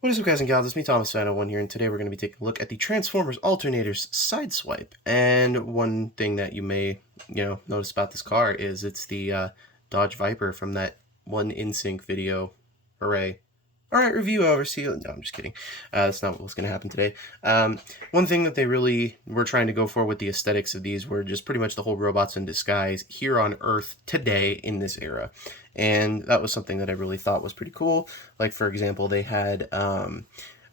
What is up, guys and gals? It's me, Thomas Fan01 here, and today we're going to be taking a look at the Transformers Alternators Sideswipe. And one thing that you may, notice about this car is it's the Dodge Viper from that one InSync video. Hooray. Alright, review over, see you. No, I'm just kidding. That's not what's going to happen today. One thing that they really were trying to go for with the aesthetics of these were just pretty much the whole robots in disguise here on Earth today in this era. And that was something that I really thought was pretty cool. Like, for example, they had, I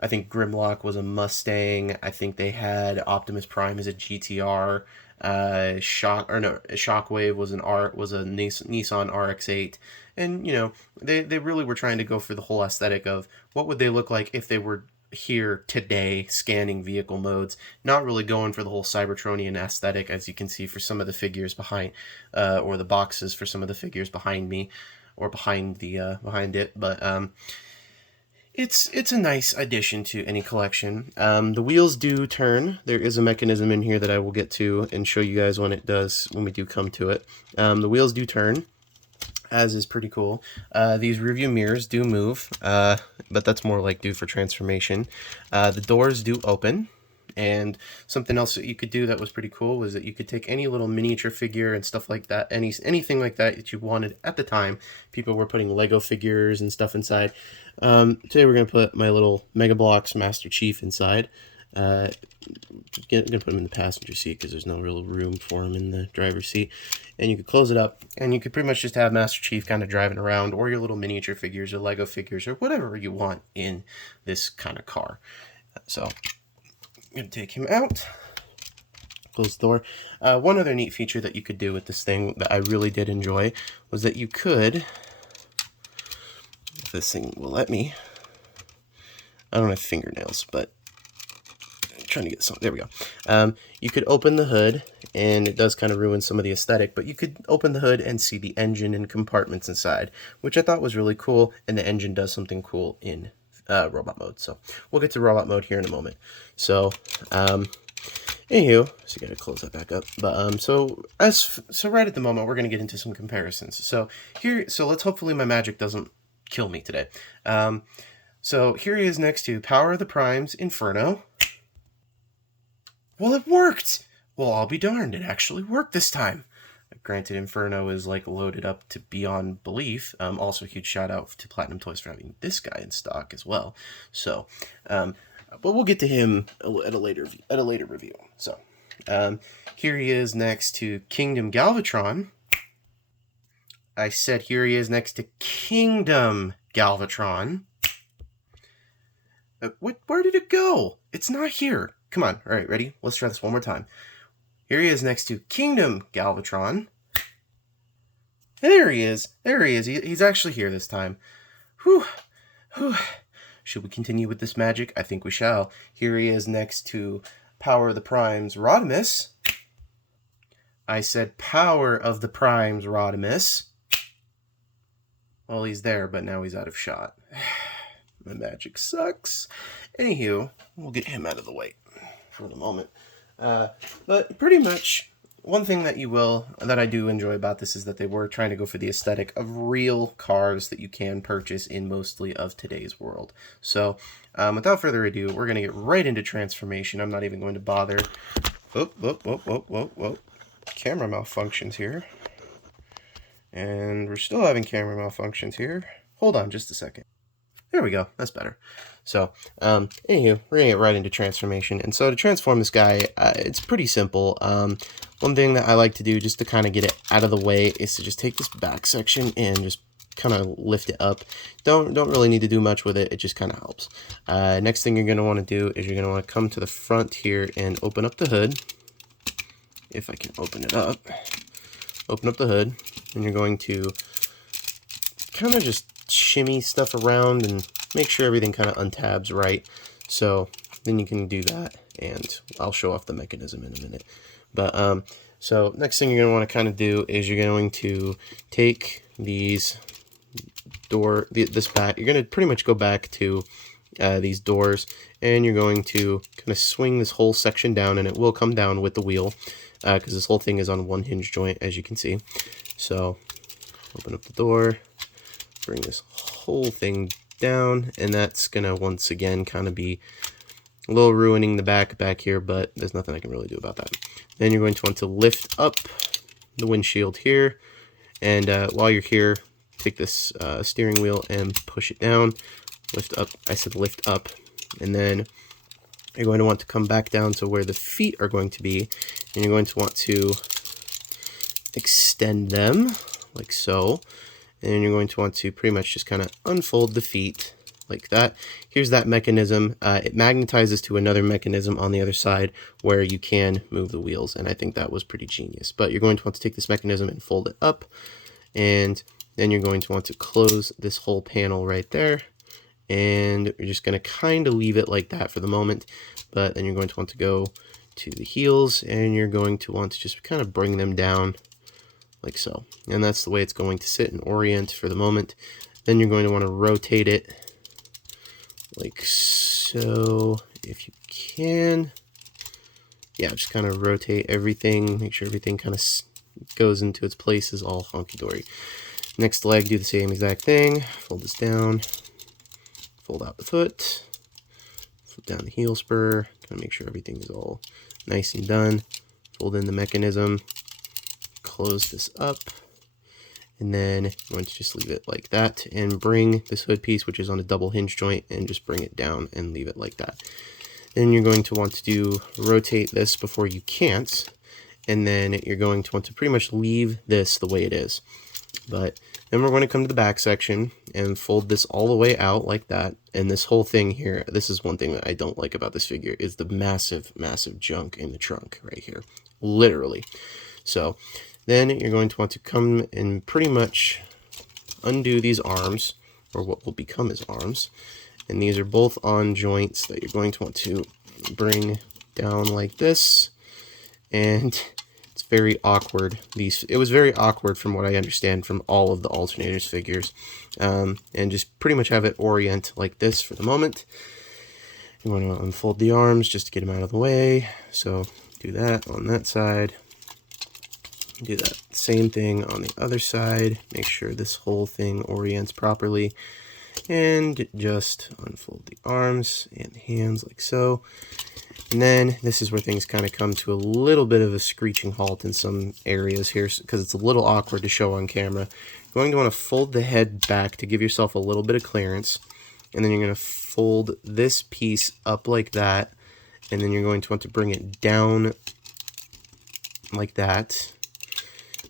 think Grimlock was a Mustang. I think they had Optimus Prime as a GTR. Shockwave was a Nissan RX-8. And, they really were trying to go for the whole aesthetic of what would they look like if they were here today scanning vehicle modes, not really going for the whole Cybertronian aesthetic, as you can see for some of the figures behind, or the boxes for some of the figures behind me, or behind it, but it's a nice addition to any collection. The wheels do turn. There is a mechanism in here that I will get to and show you guys when we do come to it. The wheels do turn, as is pretty cool. These review mirrors do move, but that's more like due for transformation. The doors do open, and something else that you could do that was pretty cool was that you could take any little miniature figure and stuff like that, anything like that you wanted at the time. People were putting Lego figures and stuff inside. Today we're going to put my little Mega Bloks Master Chief inside. I'm going to put him in the passenger seat because there's no real room for him in the driver's seat. And you could close it up, and you could pretty much just have Master Chief kind of driving around, or your little miniature figures or Lego figures or whatever you want in this kind of car. So I'm going to take him out, close the door. One other neat feature that you could do with this thing that I really did enjoy was that you could, if this thing will let me, I don't have fingernails, but trying to get some, there we go. You could open the hood, and it does kind of ruin some of the aesthetic, but you could open the hood and see the engine and compartments inside, which I thought was really cool, and the engine does something cool in robot mode. So we'll get to robot mode here in a moment. So anywho, so you gotta close that back up. But so right at the moment we're gonna get into some comparisons. So let's hopefully my magic doesn't kill me today. So here he is next to Power of the Primes Inferno. Well, it worked! Well, I'll be darned, it actually worked this time. Granted, Inferno is like loaded up to beyond belief. Also, a huge shout out to Platinum Toys for having this guy in stock as well. So, but we'll get to him at a later review. So, here he is next to Kingdom Galvatron. I said here he is next to Kingdom Galvatron. Where did it go? It's not here. Come on. All right, ready? Let's try this one more time. Here he is next to Kingdom Galvatron. There he is. There he is. He's actually here this time. Whew. Whew. Should we continue with this magic? I think we shall. Here he is next to Power of the Primes Rodimus. I said Power of the Primes Rodimus. Well, he's there, but now he's out of shot. My magic sucks. Anywho, we'll get him out of the way for the moment. But pretty much, one thing that I do enjoy about this is that they were trying to go for the aesthetic of real cars that you can purchase in mostly of today's world. So, without further ado, we're going to get right into transformation. I'm not even going to bother. Whoa. Camera malfunctions here. And we're still having camera malfunctions here. Hold on just a second. There we go. That's better. So, anywho, we're going to get right into transformation. And so to transform this guy, it's pretty simple. One thing that I like to do just to kind of get it out of the way is to just take this back section and just kind of lift it up. Don't really need to do much with it. It just kind of helps. Next thing you're going to want to do is you're going to want to come to the front here and open up the hood. If I can open it up. Open up the hood. And you're going to kind of just shimmy stuff around and make sure everything kind of untabs right. So then you can do that, and I'll show off the mechanism in a minute. But so next thing you're going to want to kind of do is you're going to take this back. You're going to pretty much go back to these doors, and you're going to kind of swing this whole section down, and it will come down with the wheel because this whole thing is on one hinge joint, as you can see. So open up the door, bring this whole thing down, and that's gonna once again kind of be a little ruining the back here, but there's nothing I can really do about that. Then you're going to want to lift up the windshield here, and while you're here, take this steering wheel and push it down. Lift up, I said lift up, and then you're going to want to come back down to where the feet are going to be, and you're going to want to extend them like so, and you're going to want to pretty much just kind of unfold the feet like that. Here's that mechanism. It magnetizes to another mechanism on the other side where you can move the wheels, and I think that was pretty genius. But you're going to want to take this mechanism and fold it up, and then you're going to want to close this whole panel right there, and you're just going to kind of leave it like that for the moment. But then you're going to want to go to the heels, and you're going to want to just kind of bring them down like so, and that's the way it's going to sit and orient for the moment. Then you're going to want to rotate it like so, if you can. Yeah, just kind of rotate everything, make sure everything kind of goes into its places, all hunky-dory. Next leg, do the same exact thing. Fold this down, fold out the foot, flip down the heel spur, kind of make sure everything is all nice and done. Fold in the mechanism, close this up, and then I'm going to just leave it like that, and bring this hood piece, which is on a double hinge joint, and just bring it down and leave it like that. Then you're going to want to rotate this before you can't, and then you're going to want to pretty much leave this the way it is. But then we're going to come to the back section and fold this all the way out like that. And this whole thing here, this is one thing that I don't like about this figure, is the massive junk in the trunk right here, literally. So then you're going to want to come and pretty much undo these arms, or what will become his arms. And these are both on joints that you're going to want to bring down like this. And it's very awkward. It was very awkward from what I understand from all of the Alternators figures. And just pretty much have it orient like this for the moment. You want to unfold the arms just to get them out of the way. So do that on that side. Do that same thing on the other side. Make sure this whole thing orients properly. And just unfold the arms and hands like so. And then this is where things kind of come to a little bit of a screeching halt in some areas here, because it's a little awkward to show on camera. You're going to want to fold the head back to give yourself a little bit of clearance. And then you're going to fold this piece up like that. And then you're going to want to bring it down like that.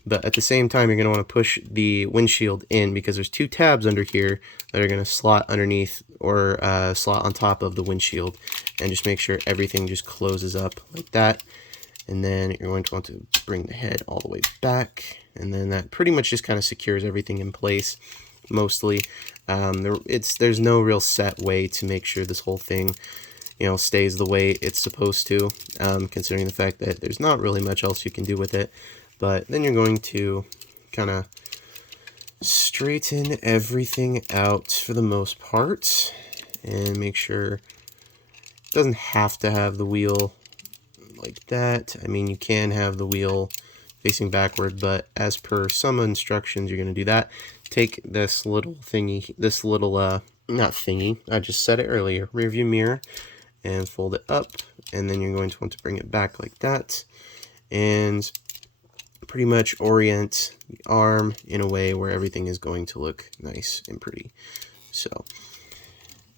But at the same time, you're going to want to push the windshield in, because there's two tabs under here that are going to slot underneath or slot on top of the windshield. And just make sure everything just closes up like that. And then you're going to want to bring the head all the way back. And then that pretty much just kind of secures everything in place, mostly. There's no real set way to make sure this whole thing, stays the way it's supposed to, considering the fact that there's not really much else you can do with it. But then you're going to kind of straighten everything out for the most part and make sure it doesn't have to have the wheel like that. I mean, you can have the wheel facing backward, but as per some instructions, you're going to do that. Take this little thingy, not thingy, I just said it earlier, rear view mirror, and fold it up, and then you're going to want to bring it back like that, and pretty much orient the arm in a way where everything is going to look nice and pretty. So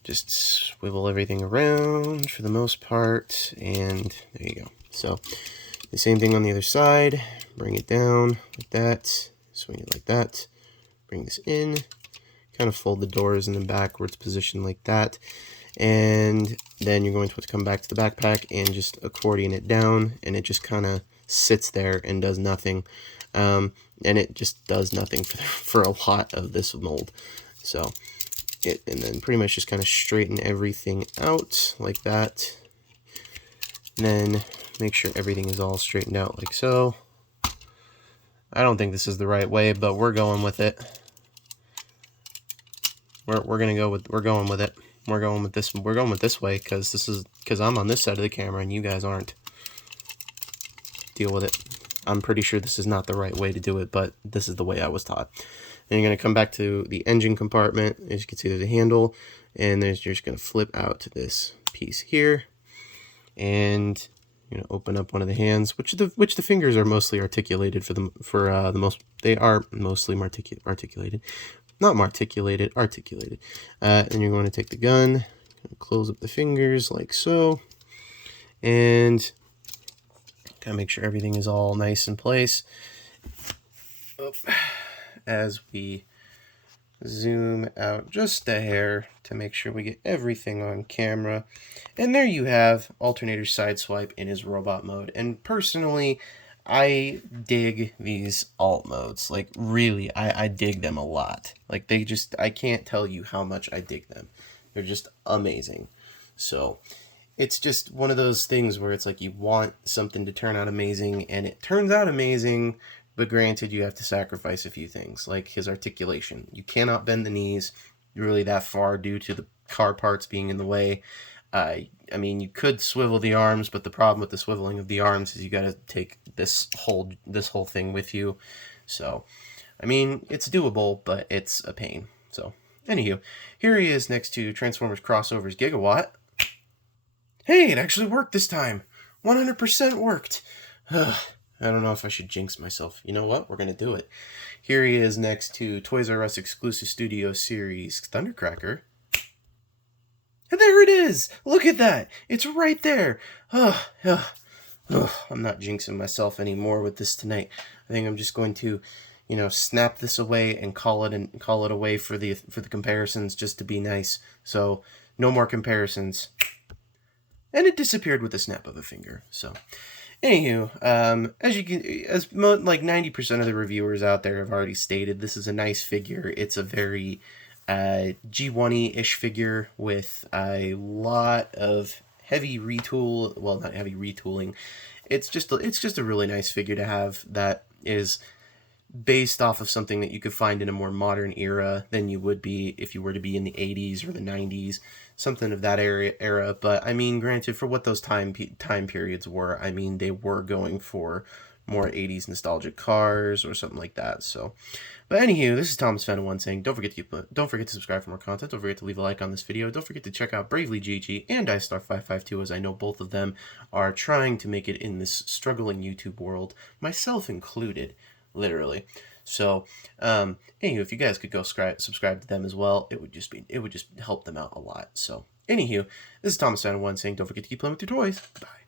just swivel everything around for the most part, and there you go. So the same thing on the other side, bring it down like that, swing it like that, bring this in, kind of fold the doors in the backwards position like that, and then you're going to want to come back to the backpack and just accordion it down, and it just kind of sits there and does nothing, and it just does nothing for a lot of this mold. So and then pretty much just kind of straighten everything out like that, and then make sure everything is all straightened out like so. I don't think this is the right way, but we're going with it. We're going with it. We're going with this way because I'm on this side of the camera and you guys aren't. Deal with it. I'm pretty sure this is not the right way to do it, but this is the way I was taught. And you're going to come back to the engine compartment. As you can see, there's a handle, and you're just going to flip out to this piece here, and you're going to open up one of the hands, which the fingers are mostly articulated they are mostly articulated, not articulated, articulated. And you're going to take the gun, close up the fingers like so, and kind of make sure everything is all nice in place. As we zoom out just a hair to make sure we get everything on camera. And there you have Alternator's Sideswipe in his robot mode. And personally, I dig these alt modes. Like, really, I dig them a lot. Like, I can't tell you how much I dig them. They're just amazing. So, it's just one of those things where it's like you want something to turn out amazing, and it turns out amazing, but granted, you have to sacrifice a few things, like his articulation. You cannot bend the knees really that far due to the car parts being in the way. I mean, you could swivel the arms, but the problem with the swiveling of the arms is you got to take this whole thing with you. So, I mean, it's doable, but it's a pain. So, anywho, here he is next to Transformers Crossovers Gigawatt. Hey, it actually worked this time. 100% worked. I don't know if I should jinx myself. You know what? We're going to do it. Here he is next to Toys R Us exclusive studio series Thundercracker. And there it is! Look at that! It's right there! I'm not jinxing myself anymore with this tonight. I think I'm just going to, snap this away and call it away for the comparisons, just to be nice. So, no more comparisons. And it disappeared with a snap of a finger. So, anywho, like 90% of the reviewers out there have already stated, this is a nice figure. It's a very G1-ish figure with a lot of heavy retool. Well, not heavy retooling. It's just a really nice figure to have that is based off of something that you could find in a more modern era than you would be if you were to be in the 80s or the 90s, something of that era. But I mean, granted, for what those time periods were, I mean, they were going for more 80s nostalgic cars or something like that. So, but anywho, this is Thomas Fan 1 saying, don't forget to subscribe for more content. Don't forget to leave a like on this video. Don't forget to check out Bravely GG and iStar552, as I know both of them are trying to make it in this struggling YouTube world, myself included. Literally. So, anyway, if you guys could go subscribe to them as well, it would just help them out a lot. So, anywho, this is Thomas Fan 1 saying, don't forget to keep playing with your toys. Bye.